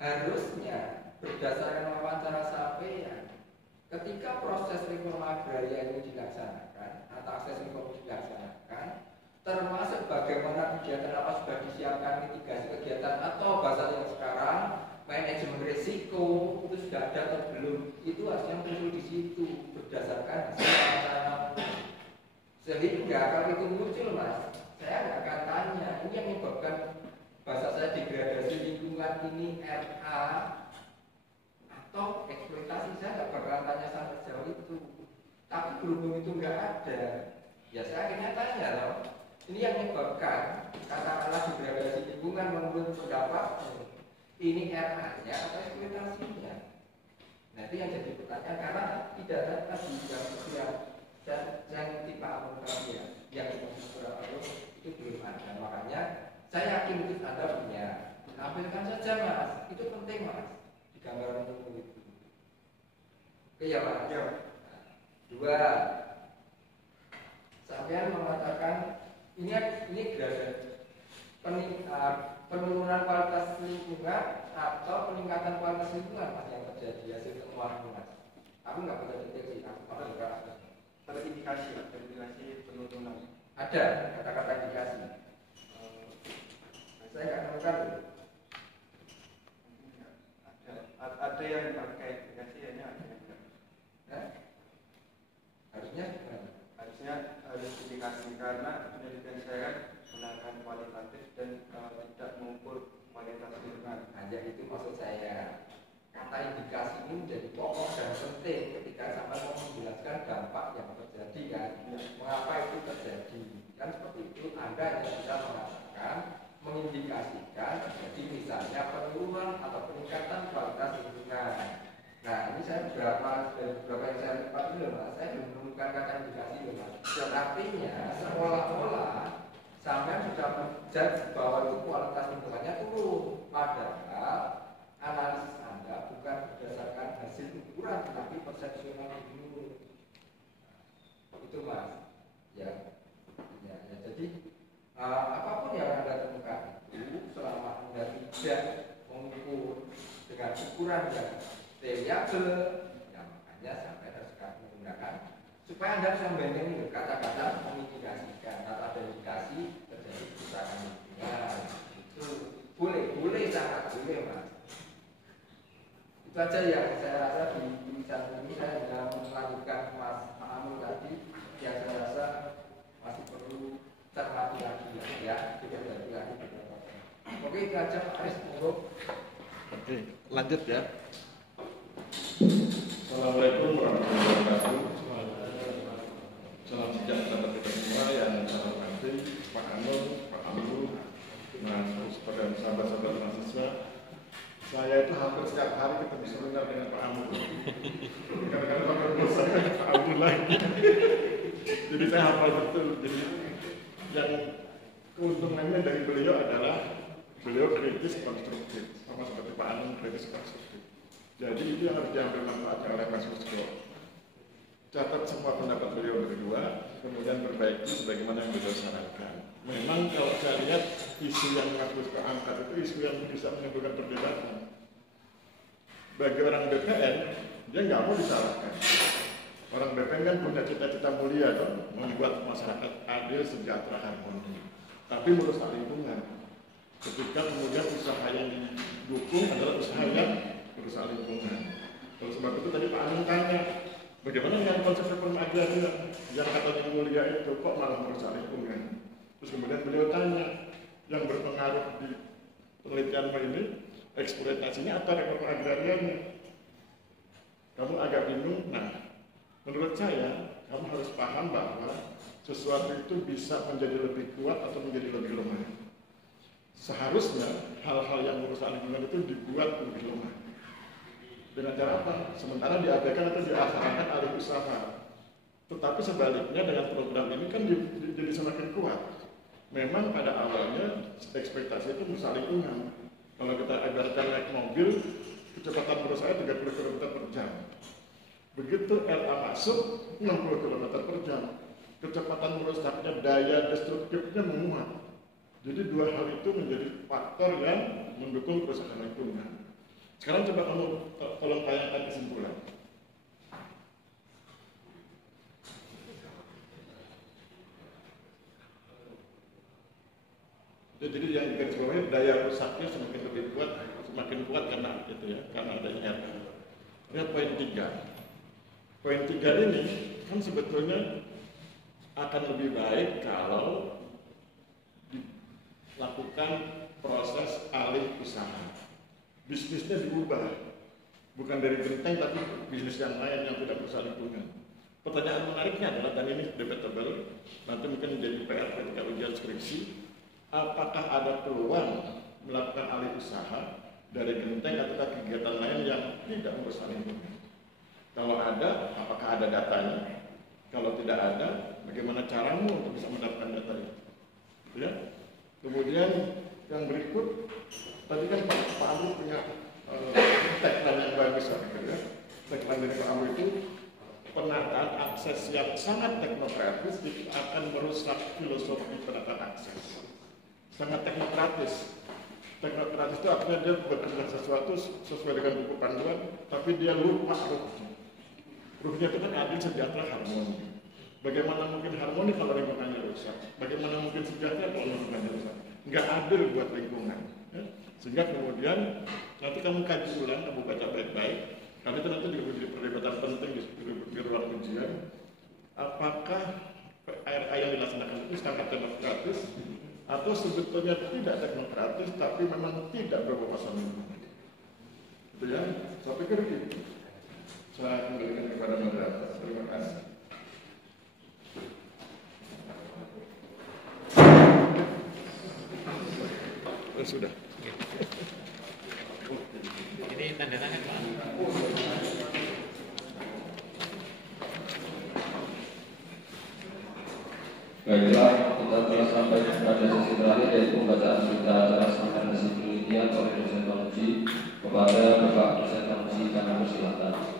Harusnya berdasarkan wawancara sampean, ketika proses reforma agraria ini dilaksanakan atau akses reform dilaksanakan, termasuk bagaimana kegiatan apa sudah disiapkan, mitigasi kegiatan atau bahasa yang sekarang manajemen risiko itu sudah ada atau belum, itu harusnya muncul di situ berdasarkan hasil. Sehingga kalau itu muncul mas, saya nggak akan tanya ini yang menyebabkan bahasa saya degradasi lingkungan ini RA atau eksploitasi, saya nggak bakalan tanya sampai sejauh itu. Tapi berhubung itu nggak ada, ya saya akhirnya tanya loh, ini yang menyebabkan katakanlah degradasi lingkungan menurut pendapat ini RA-nya atau eksploitasinya. Nah itu yang jadi pertanyaan karena tidak ada tadi yang tipe tadi ya, yang itu belum ada. Makanya saya yakin itu Anda punya. Tampilkan saja mas, itu penting mas di gambaran itu. Oke ya mas. Ya. Dua, sampean mengatakan ini gradasi penurunan kualitas lingkungan atau peningkatan kualitas lingkungan mas yang terjadi hasil temuan mas. Aku nggak bisa deteksi, aku pada juga ada indikasi penurunan. Ada kata-kata indikasi. Saya nggak menemukan. Ada yang terkait indikasi hanya ada yang tidak. Harusnya harus indikasi karena penelitian saya kan menggunakan kualitatif dan tidak mengukur kualitas lingkungan. Hanya itu maksud saya. Kata indikasi ini menjadi pokok dan penting ketika sampai mau menjelaskan dampak yang terjadi kan. Mengapa itu terjadi? Kan seperti itu. Anda hanya bisa mengatakan mengindikasikan terjadi misalnya penurunan atau peningkatan kualitas lingkungan. Nah ini saya beberapa yang saya lihat dulu mas, saya belum menemukan kata indikasi dulu mas. Artinya seolah-olah sampai sudah menjudge bahwa itu kualitas lingkungannya turun, padahal analisis Anda bukan berdasarkan hasil ukuran tetapi persepsional dulu. Itu mas. Ya jadi apapun yang Anda temukan itu selama Anda tidak mengukur dengan ukuran yang variabel, ya makanya sampai harus menggunakan supaya Anda bisa membentengi kata-kata memitigasikan atau ada indikasi terjadi kerusakan lingkungan. Itu boleh sangat boleh mas. Itu aja yang saya rasa di tulisan ini. Saya sudah melanjutkan Mas Amul tadi yang saya rasa masih perlu cermati lagi ya, tidak lagi. Oke itu aja Pak Aris, monggo. Oke, lanjut ya. Assalamualaikum warahmatullahi wabarakatuh. Salam sejahtera bagi kita semua yang saya hormati, Pak Anul, Pak Amul, Mas pada sahabat-sahabat mahasiswa. Saya itu hampir setiap hari ketemu seminar dengan Pak Amul. Kadang-kadang pakai bosan Pak Amul lagi. Jadi saya hafal betul. Jadi yang keuntungannya dari beliau adalah beliau kritis konstruktif, sama seperti Pak Anul kritis konstruktif. Jadi itu yang harus diambil manfaatnya oleh Mas Musko. Catat semua pendapat beliau berdua, kemudian perbaiki sebagaimana yang beliau sarankan. Memang kalau saya lihat isu yang Mas Musko angkat itu isu yang bisa menimbulkan perdebatan. Bagi orang BPN, dia nggak mau disalahkan. Orang BPN kan punya cita-cita mulia dong, membuat masyarakat adil, sejahtera, harmoni. Tapi merusak lingkungan. Ketika kemudian usaha yang didukung adalah usaha yang merusak lingkungan. Oleh sebab itu tadi Pak Anung tanya, bagaimana dengan konsep reforma agraria yang katanya mulia itu kok malah merusak lingkungan? Terus kemudian beliau tanya, yang berpengaruh di penelitian ini eksploitasinya atau reforma agrarianya? Kamu agak bingung? Nah, menurut saya kamu harus paham bahwa sesuatu itu bisa menjadi lebih kuat atau menjadi lebih lemah. Seharusnya hal-hal yang merusak lingkungan itu dibuat lebih lemah. Dengan cara apa? Sementara diabaikan atau diasahkan alih usaha. Tetapi sebaliknya dengan program ini kan jadi semakin kuat. Memang pada awalnya ekspektasi itu merusak lingkungan. Kalau kita ibaratkan naik mobil, kecepatan merusaknya 30 km per jam. Begitu LA masuk 60 km per jam. Kecepatan merusaknya, daya destruktifnya menguat. Jadi dua hal itu menjadi faktor yang mendukung kerusakan lingkungan. Sekarang coba kamu tolong bayangkan kesimpulan. Jadi yang digarisbawahi daya rusaknya semakin lebih kuat, semakin kuat karena itu ya, karena adanya RU. Lihat poin 3. Poin 3 ini kan sebetulnya akan lebih baik kalau dilakukan proses alih usaha. Bisnisnya diubah, bukan dari genteng tapi bisnis yang lain yang tidak merusak lingkungan. Pertanyaan menariknya adalah, dan ini debatable, nanti mungkin menjadi PR ketika ujian skripsi, apakah ada peluang melakukan alih usaha dari genteng atau kegiatan lain yang tidak merusak lingkungan? Kalau ada, apakah ada datanya? Kalau tidak ada, bagaimana caramu untuk bisa mendapatkan data itu? Ya. Kemudian yang berikut, tadi kan Pak Amru punya tagline yang bagus, ya. Tagline dari Pak Amru itu, penataan akses yang sangat teknokratis akan merusak filosofi penataan akses. Sangat teknokratis. Teknokratis itu artinya dia bekerja sesuatu sesuai dengan buku panduan, tapi dia lupa ruhnya. Ruhnya itu kan adil, sejahtera, harmoni. Bagaimana mungkin harmoni kalau lingkungannya rusak? Bagaimana mungkin sejahtera kalau lingkungannya rusak? Nggak adil buat lingkungan. Ya? Sehingga kemudian nanti kamu kaji ulang, kamu baca baik-baik. Karena itu nanti menjadi perdebatan penting di ruang ujian. Apakah RA yang dilaksanakan itu sangat demokratis atau sebetulnya tidak teknokratis tapi memang tidak berwawasan lingkungan? Itu ya, saya pikir gitu. Saya kembalikan kepada moderator. Terima kasih. Sudah. Ini tanda tangan Pak. Baiklah, kita telah sampai pada sesi terakhir, yaitu pembacaan berita acara seminar hasil penelitian oleh dosen teknologi. Kepada Bapak dosen teknologi, kami persilakan.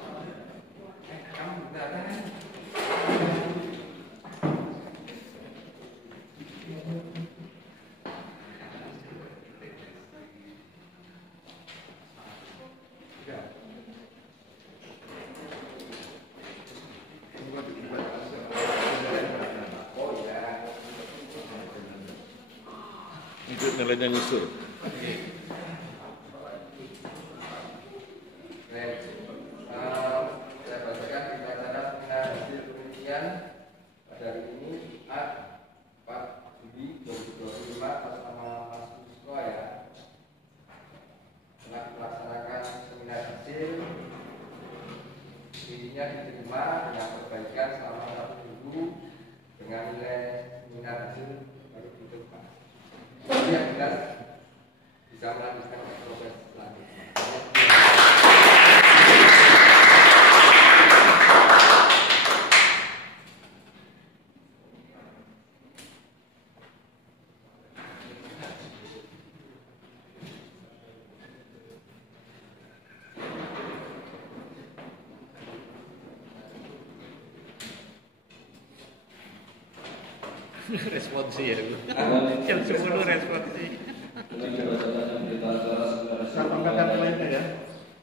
Nilainya nyusul. Saya bacakan pembahasan seminar hasil penelitian pada hari ini Jumat 4 Juli 2025 atas nama Mas Pusro ya. Telah melaksanakan seminar hasil, isinya diterima dengan perbaikan selama 1 minggu dengan nilai seminar hasil baru diterima. Yang jelas bisa melanjutkan proses selanjutnya. Responsi ya Bu. Jam 10 responsi. Dengan dibacakannya berita acara seminar hasil Saya tambahkan nilainya ya.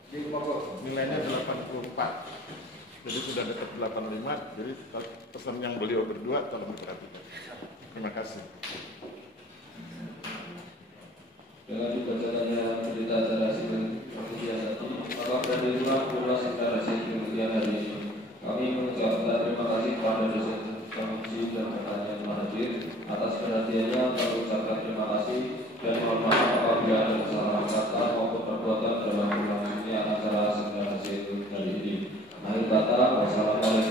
Di pokok Nilainya 84. Jadi sudah dekat 85. Jadi pesan yang beliau berdua tolong diperhatikan. Terima kasih. dengan dibacakannya berita acara hasil penelitian tadi, maka berakhirlah pula seminar hasil penelitian hari ini. Kami mengucapkan terima kasih kepada dosen teknologi dan rekan yang hadir atas perhatiannya. Kami ucapkan terima kasih dan mohon maaf apabila ada kesalahan kata maupun perbuatan dalam berlangsungnya acara seminar hasil hari ini. Akhir kata, wassalamualaikum